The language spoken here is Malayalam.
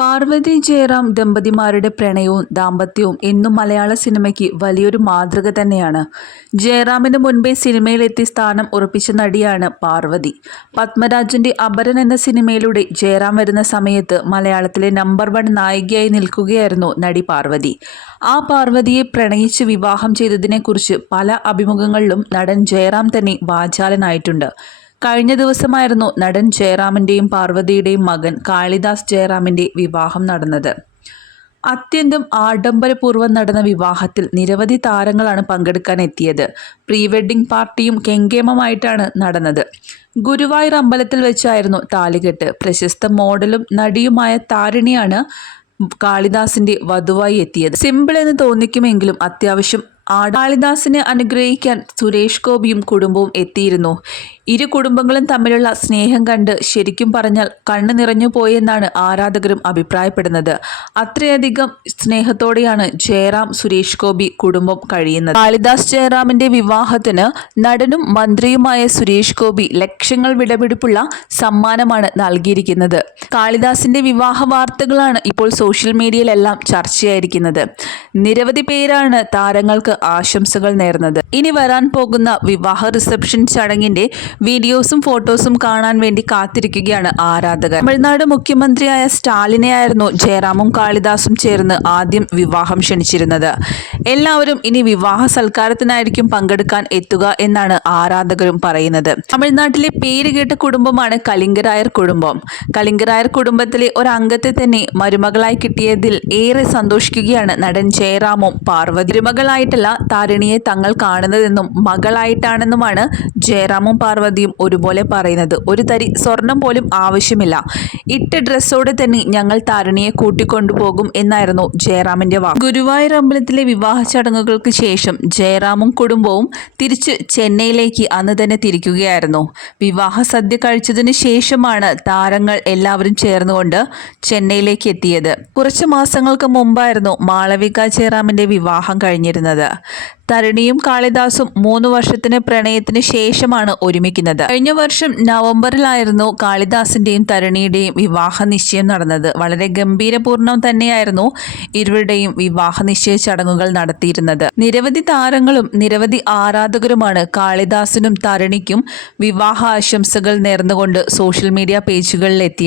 പാർവതി ജയറാം ദമ്പതിമാരുടെ പ്രണയവും ദാമ്പത്യവും എന്നും മലയാള സിനിമയ്ക്ക് വലിയൊരു മാതൃക തന്നെയാണ്. ജയറാമിന് മുൻപേ സിനിമയിലെത്തി സ്ഥാനം ഉറപ്പിച്ച നടിയാണ് പാർവതി. പത്മരാജന്റെ അപരൻ എന്ന സിനിമയിലൂടെ ജയറാം വരുന്ന സമയത്ത് മലയാളത്തിലെ നമ്പർ വൺ നായികയായി നിൽക്കുകയായിരുന്നു നടി പാർവതി. ആ പാർവതിയെ പ്രണയിച്ച് വിവാഹം ചെയ്തതിനെക്കുറിച്ച് പല അഭിമുഖങ്ങളിലും നടൻ ജയറാം തന്നെ വാചാലനായിട്ടുണ്ട്. കഴിഞ്ഞ ദിവസമായിരുന്നു നടൻ ജയറാമിന്റെയും പാർവതിയുടെയും മകൻ കാളിദാസ് ജയറാമിന്റെ വിവാഹം നടന്നത്. അത്യന്തം ആഡംബരപൂർവം നടന്ന വിവാഹത്തിൽ നിരവധി താരങ്ങളാണ് പങ്കെടുക്കാൻ എത്തിയത്. പ്രീ വെഡിങ് പാർട്ടിയും കെങ്കേമമായിട്ടാണ് നടന്നത്. ഗുരുവായൂർ അമ്പലത്തിൽ വെച്ചായിരുന്നു താലികെട്ട്. പ്രശസ്ത മോഡലും നടിയുമായ താരിണിയാണ് കാളിദാസിന്റെ വധുവായി എത്തിയത്. സിമ്പിൾ എന്ന് തോന്നിക്കുമെങ്കിലും അത്യാവശ്യം കാളിദാസിനെ അനുഗ്രഹിക്കാൻ സുരേഷ് ഗോപിയും കുടുംബവും എത്തിയിരുന്നു. ഇരു കുടുംബങ്ങളും തമ്മിലുള്ള സ്നേഹം കണ്ട് ശരിക്കും പറഞ്ഞാൽ കണ്ണു നിറഞ്ഞു പോയെന്നാണ് ആരാധകരും അഭിപ്രായപ്പെടുന്നത്. അത്രയധികം സ്നേഹത്തോടെയാണ് ജയറാം സുരേഷ് ഗോപി കുടുംബം കഴിയുന്നത്. കാളിദാസ് ജയറാമിന്റെ വിവാഹത്തിന് നടനും മന്ത്രിയുമായ സുരേഷ് ഗോപി ലക്ഷങ്ങൾ വിടപിടിപ്പുള്ള സമ്മാനമാണ് നൽകിയിരിക്കുന്നത്. കാളിദാസിന്റെ വിവാഹ വാർത്തകളാണ് ഇപ്പോൾ സോഷ്യൽ മീഡിയയിലെല്ലാം ചർച്ചയായിരിക്കുന്നത്. നിരവധി പേരാണ് താരങ്ങൾക്ക് ആശംസകൾ നേർന്നത്. ഇനി വരാൻ പോകുന്ന വിവാഹ റിസപ്ഷൻ ചടങ്ങിന്റെ വീഡിയോസും ഫോട്ടോസും കാണാൻ വേണ്ടി കാത്തിരിക്കുകയാണ് ആരാധകർ. തമിഴ്നാട് മുഖ്യമന്ത്രിയായ സ്റ്റാലിനെയായിരുന്നു ജയറാമും കാളിദാസും ചേർന്ന് ആദ്യം വിവാഹം ക്ഷണിച്ചിരുന്നത്. എല്ലാവരും ഇനി വിവാഹ സൽക്കാരത്തിനായിരിക്കും പങ്കെടുക്കാൻ എത്തുക എന്നാണ് ആരാധകരും പറയുന്നത്. തമിഴ്നാട്ടിലെ പേര് കേട്ട കുടുംബമാണ് കലിംഗരായർ കുടുംബം. കലിംഗരായർ കുടുംബത്തിലെ ഒരംഗത്തെ തന്നെ മരുമകളായി കിട്ടിയതിൽ ഏറെ സന്തോഷിക്കുകയാണ് നടൻ ജയറാമും പാർവതി. മരുമകളായിട്ടല്ല താരിണിയെ തങ്ങൾ കാണുന്നതെന്നും മകളായിട്ടാണെന്നുമാണ് ജയറാമും പാർവതിയും ഒരുപോലെ പറയുന്നത്. ഒരു തരി സ്വർണം പോലും ആവശ്യമില്ല. ഇട്ട ഡ്രസ്സോടെ തന്നെ ഞങ്ങൾ താരിണിയെ കൂട്ടിക്കൊണ്ടുപോകും എന്നായിരുന്നു ജയറാമിന്റെ വാക്ക്. ഗുരുവായൂർ അമ്പലത്തിലെ വിവാഹ ചടങ്ങുകൾക്ക് ശേഷം ജയറാമും കുടുംബവും തിരിച്ച് ചെന്നൈയിലേക്ക് അന്ന് തന്നെ തിരിക്കുകയായിരുന്നു. വിവാഹ സദ്യ കഴിച്ചതിന് ശേഷമാണ് താരങ്ങൾ എല്ലാവരും ചേർന്നുകൊണ്ട് ചെന്നൈയിലേക്ക് എത്തിയത്. കുറച്ച് മാസങ്ങൾക്ക് മുമ്പായിരുന്നു മാളവിക ജയറാമിന്റെ വിവാഹം കഴിഞ്ഞിരുന്നത്. തരുണിയും കാളിദാസും മൂന്ന് വർഷത്തിന് പ്രണയത്തിന് ശേഷമാണ് ഒരുമിക്കുന്നത്. കഴിഞ്ഞ വർഷം നവംബറിലായിരുന്നു കാളിദാസിന്റെയും തരണിയുടെയും വിവാഹ നിശ്ചയം നടന്നത്. വളരെ ഗംഭീരപൂർണം തന്നെയായിരുന്നു ഇരുവരുടെയും വിവാഹ നിശ്ചയ ചടങ്ങുകൾ നടത്തിയിരുന്നത്. നിരവധി താരങ്ങളും നിരവധി ആരാധകരുമാണ് കാളിദാസിനും തരണിക്കും വിവാഹ ആശംസകൾ നേർന്നുകൊണ്ട് സോഷ്യൽ മീഡിയ പേജുകളിലെത്തി